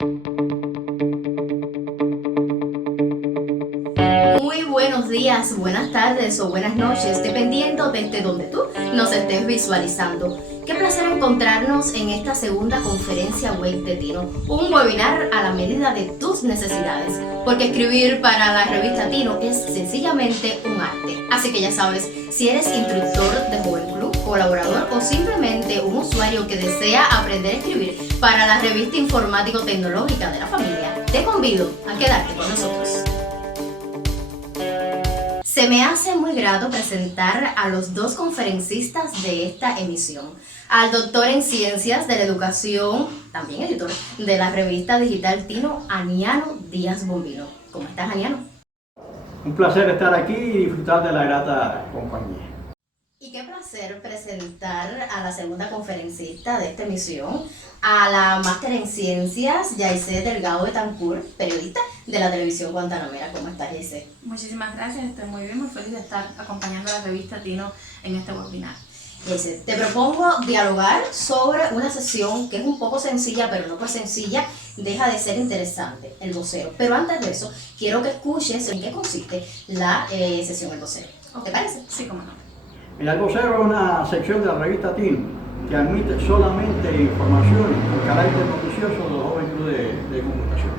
Muy buenos días, buenas tardes o buenas noches, dependiendo desde donde tú nos estés visualizando. Qué placer encontrarnos en esta segunda conferencia web de Tino, un webinar a la medida de tus necesidades, porque escribir para la revista Tino es sencillamente un arte. Así que ya sabes, si eres instructor de Joven Club, colaborador o simplemente un usuario que desea aprender a escribir para la revista informático-tecnológica de la familia, te convido a quedarte con nosotros. Se me hace muy grato presentar a los dos conferencistas de esta emisión. Al doctor en Ciencias de la Educación, también editor de la revista digital Tino, Aniano Díaz Bombino. ¿Cómo estás, Aniano? Un placer estar aquí y disfrutar de la grata compañía. Y qué placer presentar a la segunda conferencista de esta emisión, a la máster en Ciencias, Yaisé Delgado Betancourt, periodista de la televisión guantanamera. ¿Cómo estás, Yaisé? Muchísimas gracias, estoy muy bien, muy feliz de estar acompañando a la revista Tino en este webinar. Yaisé, te propongo dialogar sobre una sesión que es un poco sencilla, pero no por sencilla deja de ser interesante, el vocero. Pero antes de eso, quiero que escuches en qué consiste la sesión El Vocero. ¿Te parece? Sí, cómo no. Mira, el vocero es una sección de la revista TIN que admite solamente informaciones con carácter noticioso de los jóvenes clubes de computación.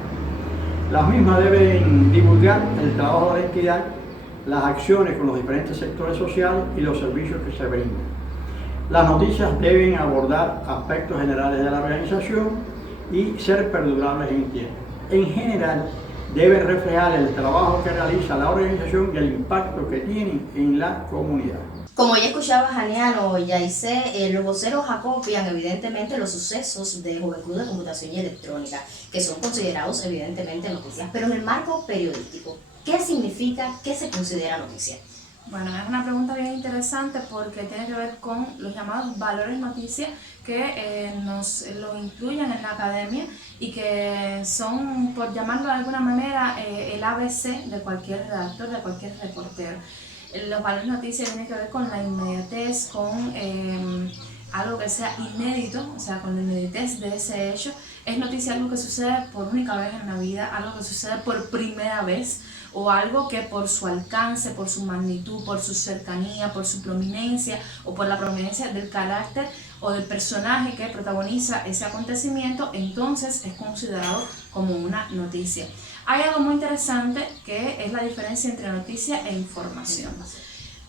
Las mismas deben divulgar el trabajo de la entidad, las acciones con los diferentes sectores sociales y los servicios que se brindan. Las noticias deben abordar aspectos generales de la organización y ser perdurables en el tiempo. En general, debe reflejar el trabajo que realiza la organización y el impacto que tienen en la comunidad. Como ya escuchabas, Aniano y Yaisé, los voceros acopian evidentemente los sucesos de Juventud de Computación y Electrónica, que son considerados evidentemente noticias, pero en el marco periodístico, ¿qué significa, qué se considera noticia? Bueno, es una pregunta bien interesante porque tiene que ver con los llamados valores noticias que nos lo incluyen en la academia y que son, por llamarlo de alguna manera, el ABC de cualquier redactor, de cualquier reportero. Los valores noticias tienen que ver con la inmediatez, con algo que sea inédito, o sea, con la inmediatez de ese hecho. Es noticia algo que sucede por única vez en la vida, algo que sucede por primera vez, o algo que por su alcance, por su magnitud, por su cercanía, por su prominencia o por la prominencia del carácter o del personaje que protagoniza ese acontecimiento, entonces es considerado como una noticia. Hay algo muy interesante que es la diferencia entre noticia e información.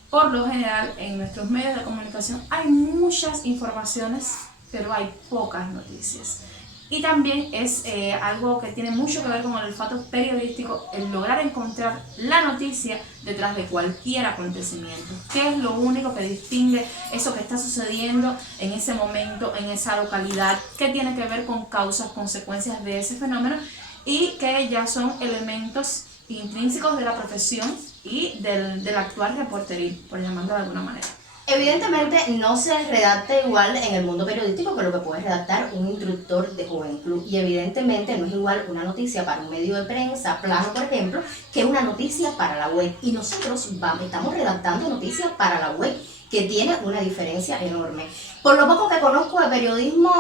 Por lo general, en nuestros medios de comunicación hay muchas informaciones, pero hay pocas noticias. Y también es algo que tiene mucho que ver con el olfato periodístico, el lograr encontrar la noticia detrás de cualquier acontecimiento. ¿Qué es lo único que distingue eso que está sucediendo en ese momento, en esa localidad? ¿Qué tiene que ver con causas, consecuencias de ese fenómeno? Y que ya son elementos intrínsecos de la profesión y del actual reporteril, por llamarlo de alguna manera. Evidentemente no se redacta igual en el mundo periodístico que lo que puede redactar un instructor de Joven Club, y evidentemente no es igual una noticia para un medio de prensa plano, por ejemplo, que una noticia para la web, y nosotros estamos redactando noticias para la web, que tiene una diferencia enorme. Por lo poco que conozco de periodismo,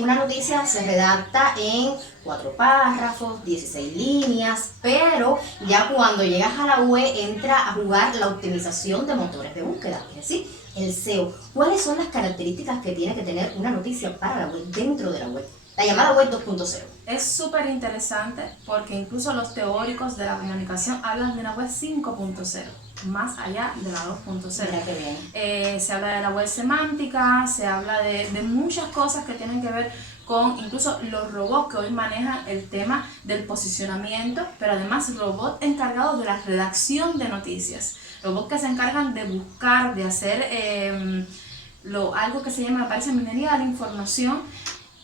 una noticia se redacta en 4 párrafos, 16 líneas, pero ya cuando llegas a la web entra a jugar la optimización de motores de búsqueda, es decir, el SEO. ¿Cuáles son las características que tiene que tener una noticia para la web, dentro de la web? La llamada web 2.0. Es súper interesante porque incluso los teóricos de la comunicación hablan de una web 5.0, más allá de la 2.0. Mira qué bien. Se habla de la web semántica, se habla de muchas cosas que tienen que ver con incluso los robots que hoy manejan el tema del posicionamiento, pero además robots encargados de la redacción de noticias, robots que se encargan de buscar, de hacer algo que se llama, me parece, minería de la información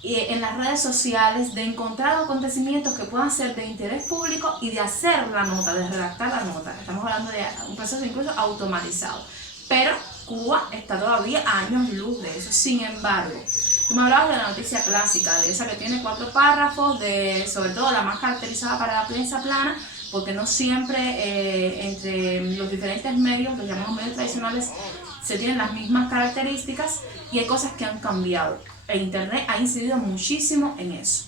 en las redes sociales, de encontrar acontecimientos que puedan ser de interés público y de hacer la nota, de redactar la nota. Estamos hablando de un proceso incluso automatizado. Pero Cuba está todavía a años luz de eso. Sin embargo, tú me hablabas de la noticia clásica, de esa que tiene 4 párrafos, sobre todo la más caracterizada para la prensa plana, porque no siempre entre los diferentes medios, los llamamos medios tradicionales, se tienen las mismas características y hay cosas que han cambiado. El internet ha incidido muchísimo en eso.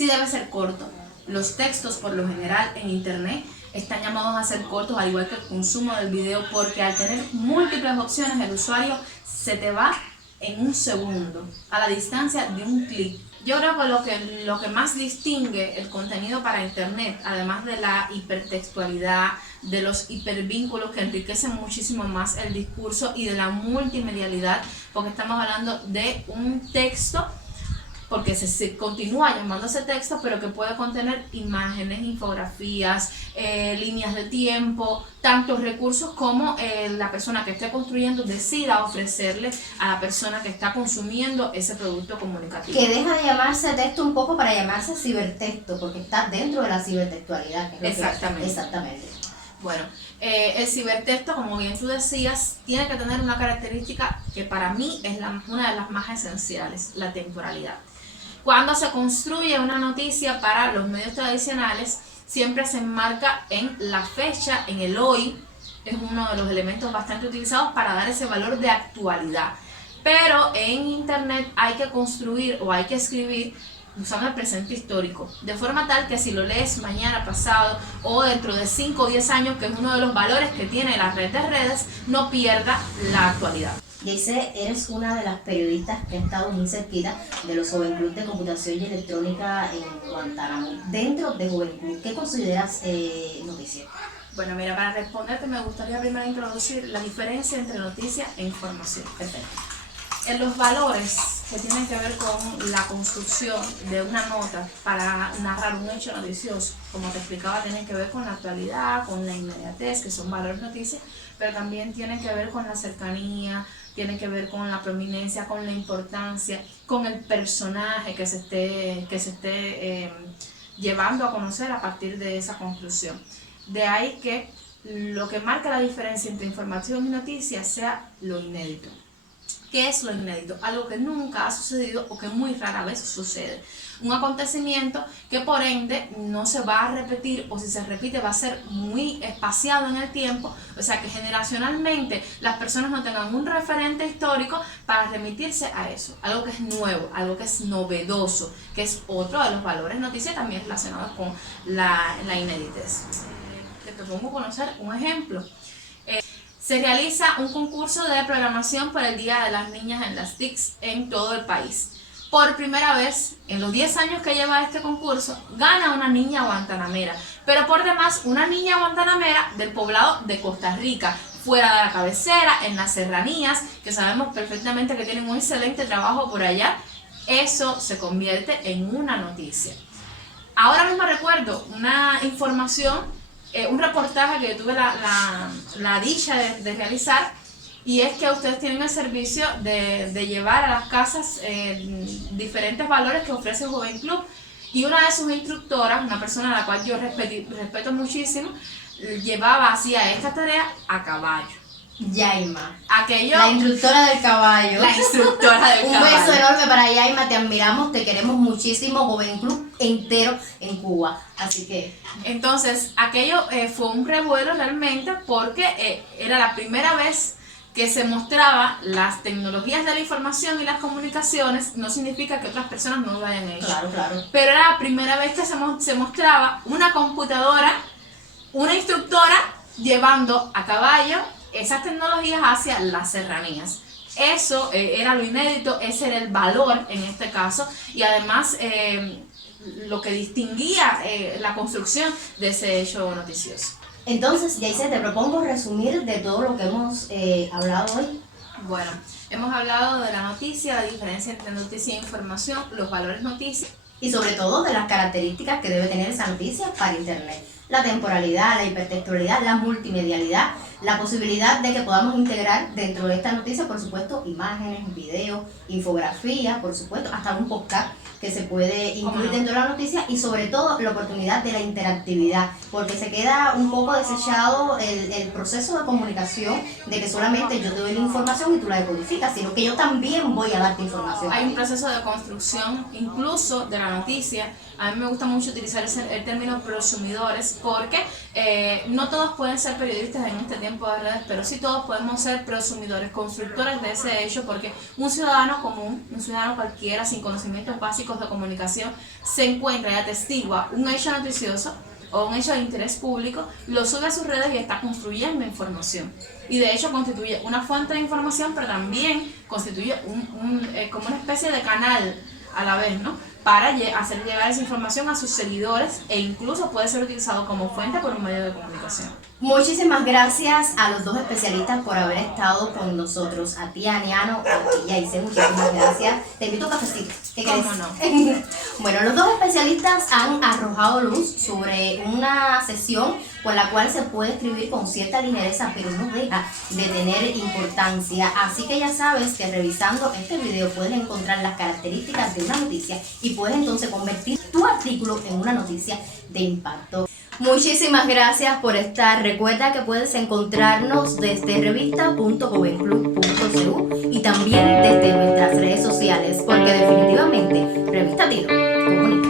Sí debe ser corto. Los textos por lo general en internet están llamados a ser cortos, al igual que el consumo del video, porque al tener múltiples opciones el usuario se te va en un segundo, a la distancia de un clic. Yo creo que lo que más distingue el contenido para internet, además de la hipertextualidad, de los hipervínculos que enriquecen muchísimo más el discurso y de la multimedialidad, porque estamos hablando de un texto, porque se continúa llamándose texto, pero que puede contener imágenes, infografías, líneas de tiempo, tantos recursos como la persona que esté construyendo decida ofrecerle a la persona que está consumiendo ese producto comunicativo. Que deja de llamarse texto un poco para llamarse cibertexto, porque está dentro de la cibertextualidad. Que es Exactamente. Exactamente. Bueno, el cibertexto, como bien tú decías, tiene que tener una característica que para mí es una de las más esenciales, la temporalidad. Cuando se construye una noticia para los medios tradicionales, siempre se enmarca en la fecha, en el hoy. Es uno de los elementos bastante utilizados para dar ese valor de actualidad. Pero en internet hay que construir o hay que escribir usando el presente histórico, de forma tal que si lo lees mañana, pasado o dentro de 5 o 10 años, que es uno de los valores que tiene la red de redes, no pierda la actualidad. Yaize, eres una de las periodistas que ha estado muy cerquita de los Joven Club de Computación y Electrónica en Guantánamo. Dentro de Joven Club, ¿qué consideras noticia? Bueno, mira, para responderte me gustaría primero introducir la diferencia entre noticia e información. Perfecto. En los valores que tienen que ver con la construcción de una nota para narrar un hecho noticioso, como te explicaba, tienen que ver con la actualidad, con la inmediatez, que son valores noticias, pero también tienen que ver con la cercanía, tienen que ver con la prominencia, con la importancia, con el personaje que se esté llevando a conocer a partir de esa construcción. De ahí que lo que marca la diferencia entre información y noticia sea lo inédito. ¿Qué es lo inédito? Algo que nunca ha sucedido o que muy rara vez sucede. Un acontecimiento que por ende no se va a repetir, o si se repite va a ser muy espaciado en el tiempo, o sea que generacionalmente las personas no tengan un referente histórico para remitirse a eso. Algo que es nuevo, algo que es novedoso, que es otro de los valores noticias también relacionados con la inéditez. Te propongo conocer un ejemplo. Se realiza un concurso de programación para el Día de las Niñas en las TICs en todo el país. Por primera vez, en los 10 años que lleva este concurso, gana una niña guantanamera, pero por demás una niña guantanamera del poblado de Costa Rica, fuera de la cabecera, en las serranías, que sabemos perfectamente que tienen un excelente trabajo por allá. Eso se convierte en una noticia. Ahora mismo recuerdo una información, un reportaje que tuve la dicha de realizar, y es que ustedes tienen el servicio de llevar a las casas diferentes valores que ofrece el Joven Club, y una de sus instructoras, una persona a la cual yo respeto muchísimo, hacía esta tarea a caballo. Yaima, Aquello, la instructora del caballo. la instructora del Un caballo. beso enorme para Yaima, te admiramos, te queremos muchísimo, Joven Club entero en Cuba. Así que Entonces, aquello fue un revuelo realmente, porque era la primera vez que se mostraba las tecnologías de la información y las comunicaciones. No significa que otras personas no lo hayan hecho. claro. Pero era la primera vez que se mostraba una computadora, una instructora llevando a caballo esas tecnologías hacia las serranías. Eso era lo inédito, ese era el valor en este caso, y además lo que distinguía la construcción de ese hecho noticioso. Entonces, Yaize, te propongo resumir de todo lo que hemos hablado hoy. Bueno, hemos hablado de la noticia, la diferencia entre noticia e información, los valores noticia. Y sobre todo de las características que debe tener esa noticia para internet. La temporalidad, la hipertextualidad, la multimedialidad, la posibilidad de que podamos integrar dentro de esta noticia, por supuesto, imágenes, videos, infografías, por supuesto, hasta un podcast que se puede incluir dentro de la noticia, y sobre todo la oportunidad de la interactividad, porque se queda un poco desechado el proceso de comunicación de que solamente yo te doy la información y tú la decodificas, sino que yo también voy a darte información. Hay un proceso de construcción incluso de la noticia A mí me gusta mucho utilizar el término prosumidores porque no todos pueden ser periodistas en este tiempo de redes, pero sí todos podemos ser prosumidores, constructores de ese hecho, porque un ciudadano común, un ciudadano cualquiera sin conocimientos básicos de comunicación, se encuentra y atestigua un hecho noticioso o un hecho de interés público, lo sube a sus redes y está construyendo información. Y de hecho constituye una fuente de información, pero también constituye como una especie de canal a la vez, ¿no? Para hacer llegar esa información a sus seguidores e incluso puede ser utilizado como fuente por un medio de comunicación. Muchísimas gracias a los dos especialistas por haber estado con nosotros. A ti, Aniano, a ti, Yaise, muchísimas gracias. Te invito a un cafecito. ¿Qué querés? ¿Cómo no? Bueno, los dos especialistas han arrojado luz sobre una sesión con la cual se puede escribir con cierta ligereza, pero no deja de tener importancia. Así que ya sabes que revisando este video puedes encontrar las características de una noticia y puedes entonces convertir tu artículo en una noticia de impacto. Muchísimas gracias por estar. Recuerda que puedes encontrarnos desde revista.jovenclub.cu y también desde nuestras redes sociales, porque definitivamente Revista Tiro comunica.